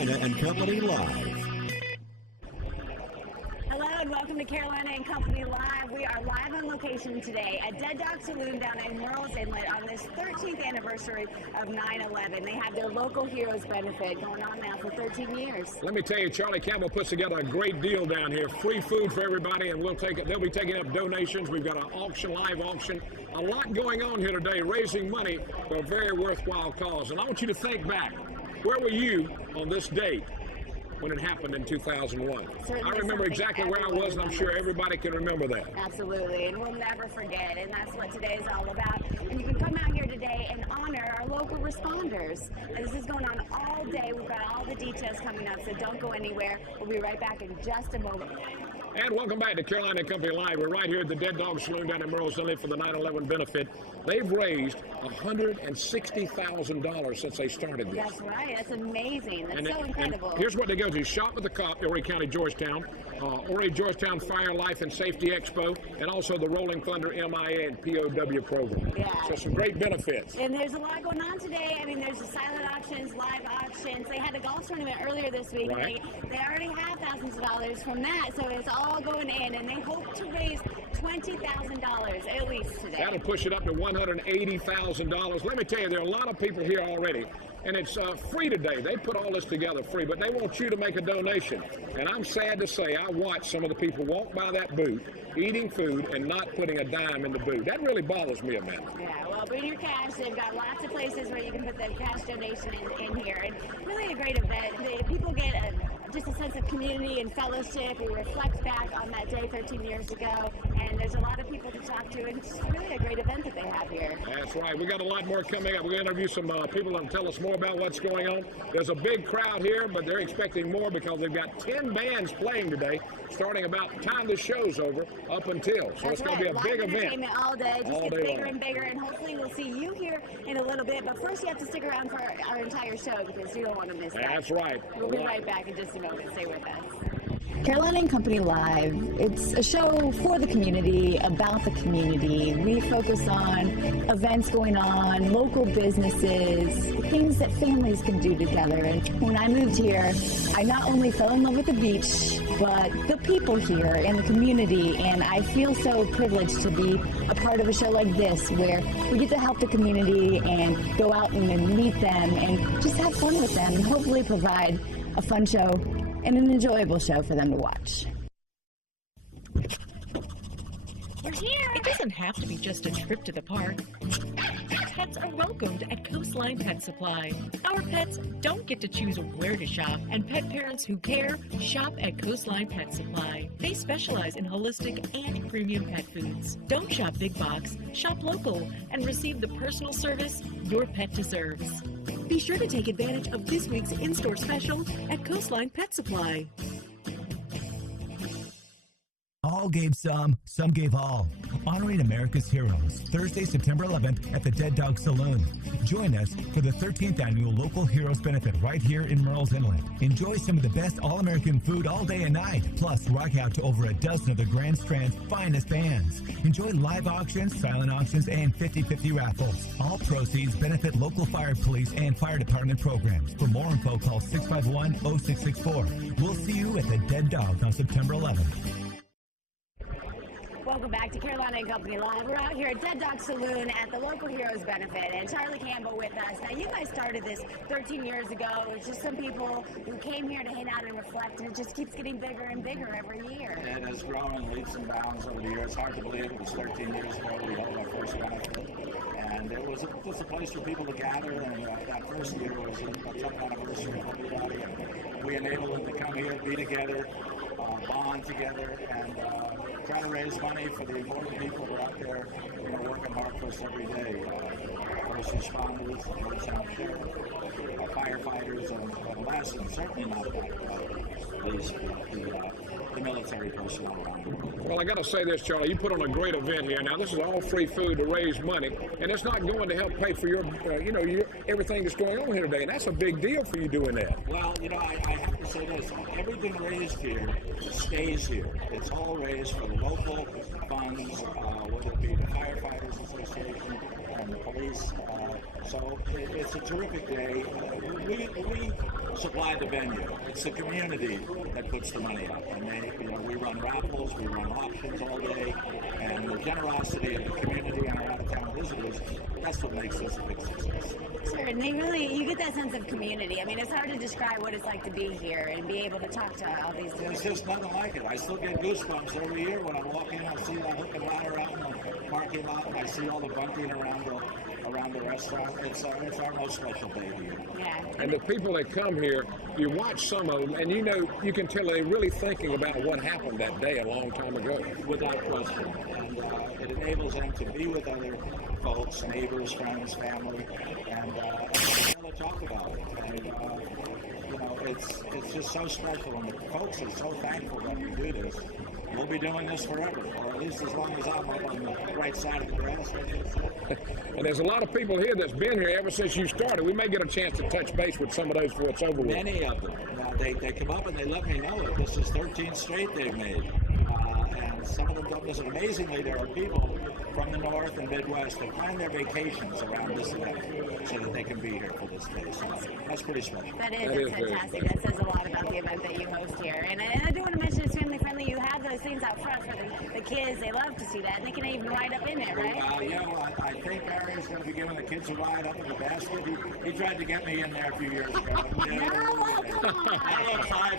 Carolina and Company Live. Hello and welcome to Carolina and Company Live. We are live on location today at Dead Dog Saloon down in Murrells Inlet on this 13th anniversary of 9/11. They have their local heroes benefit going on now for 13 years. Let me tell you, Charlie Campbell puts together a great deal down here. Free food for everybody, and we'll take it. They'll be taking up donations. We've got an auction, live auction. A lot going on here today, raising money for a very worthwhile cause. And I want you to think back. Where were you on this date when it happened in 2001? I remember exactly where I was, and I'm sure everybody can remember that. Absolutely, and we'll never forget, and that's what today is all about. And you can come out here today and honor our local responders. And this is going on all day. We've got all the details coming up, so don't go anywhere. We'll be right back in just a moment. And welcome back to Carolina and Company Live. We're right here at the Dead Dog Saloon down in Murrells Inlet for the 9/11 benefit. They've raised $160,000 since they started this. That's right. That's amazing. That's so incredible. And here's what they go to. Shop with the Cop, Horry County, Georgetown. Horry Georgetown Fire, Life, and Safety Expo, and also the Rolling Thunder MIA and POW program. Yeah. So some great benefits. And there's a lot going on today. I mean, there's the silent auctions, live auctions. They had a golf tournament earlier this week. Right. They already have thousands of dollars from that, so it's all going in, and they hope to raise $20,000 at least today. That'll push it up to $180,000. Let me tell you, there are a lot of people here already, and it's free today. They put all this together free, but they want you to make a donation. And I'm sad to say, I watched some of the people walk by that booth, eating food and not putting a dime in the booth. That really bothers me a bit. Yeah, well, bring your cash. They've got lots of places where you can put the cash donation in here. And really a great event. People get just a sense of community and fellowship. We reflect back on that day 13 years ago, and there's a lot of people to talk to, and it's really a great event that they have here. That's right. We got a lot more coming up. We're going to interview some people and tell us more about what's going on. There's a big crowd here, but they're expecting more because they've got 10 bands playing today, starting about the time the show's over up until. So it's going to be a big event. All day. Just all gets day bigger long. and bigger, and hopefully we'll see you here in a little bit. But first, you have to stick around for our entire show because you don't want to miss that. That's right. We'll be right back in just a moment. Stay with us. Carolina and Company Live. It's a show for the community, about the community. We focus on events going on, local businesses, things that families can do together. And when I moved here, I not only fell in love with the beach, but the people here and the community. And I feel so privileged to be a part of a show like this, where we get to help the community and go out and meet them and just have fun with them and hopefully provide a fun show and an enjoyable show for them to watch. We're here! It doesn't have to be just a trip to the park. Pets are welcomed at Coastline Pet Supply. Our pets don't get to choose where to shop, and pet parents who care shop at Coastline Pet Supply. They specialize in holistic and premium pet foods. Don't shop big box, shop local, and receive the personal service your pet deserves. Be sure to take advantage of this week's in-store special at Coastline Pet Supply. All gave some gave all. Honoring America's heroes, Thursday, September 11th at the Dead Dog Saloon. Join us for the 13th annual Local Heroes Benefit right here in Murrells Inlet. Enjoy some of the best all-American food all day and night, plus rock out to over a dozen of the Grand Strand's finest bands. Enjoy live auctions, silent auctions, and 50-50 raffles. All proceeds benefit local fire, police, and fire department programs. For more info, call 651-0664. We'll see you at the Dead Dog on September 11th. Welcome back to Carolina and Company Live. We're out here at Dead Dog Saloon at the Local Heroes Benefit, and Charlie Campbell with us. Now, you guys started this 13 years ago. It's just some people who came here to hang out and reflect, and it just keeps getting bigger and bigger every year. It has grown in leaps and bounds over the years. It's hard to believe it was 13 years ago we held our first benefit. And it was just a place for people to gather, and that first year was a 10th anniversary for everybody. And we enabled them to come here, be together, bond together, and try to raise money for the important people who are out there, working hard for us every day. First responders, emergency care, firefighters, and last and certainly not least, the military personnel around. Well, I got to say this, Charlie. You put on a great event here. Now, this is all free food to raise money, and it's not going to help pay for your, your everything that's going on here today, and that's a big deal for you doing that. Well, I have to say this. Everything raised here stays here. It's all raised for local funds, whether it be the Firefighters Association, and the police. So it's a terrific day. We supply the venue. It's the community that puts the money up, and we run raffles, we run auctions all day, and the generosity of the community and our out-of-town visitors, that's what makes this a big success. Sure, and you get that sense of community. I mean, it's hard to describe what it's like to be here and be able to talk to all these people. There's just nothing like it. I still get goosebumps every year when I walk in. I see that hook and ladder out in the parking lot, and I see all the bunting around the restaurant. It's our most special day of the year. Yeah. And the people that come here, you watch some of them, and you can tell they're really thinking about what happened that day a long time ago. Without question. And it enables them to be with other folks, neighbors, friends, family, and to talk about it. And, it's just so special, and the folks are so thankful that we do this. We'll be doing this forever, or at least as long as I'm up on the right side of the grass. And there's a lot of people here that's been here ever since you started. We may get a chance to touch base with some of those before it's over with. Many of them. They come up and they let me know that this is 13 straight they've made. And some of them don't listen. Amazingly, there are people from the North and Midwest that plan their vacations around this event so that they can be here for this day. So that's pretty special. That is fantastic. That says a lot about the event that you host here. And I do want to mention it's family friendly. You have those things out front for the kids. They love to see that. And they can even ride up in it, right? I think Barry's going to be giving the kids a ride up in the basket. He tried to get me in there a few years ago. No, come on.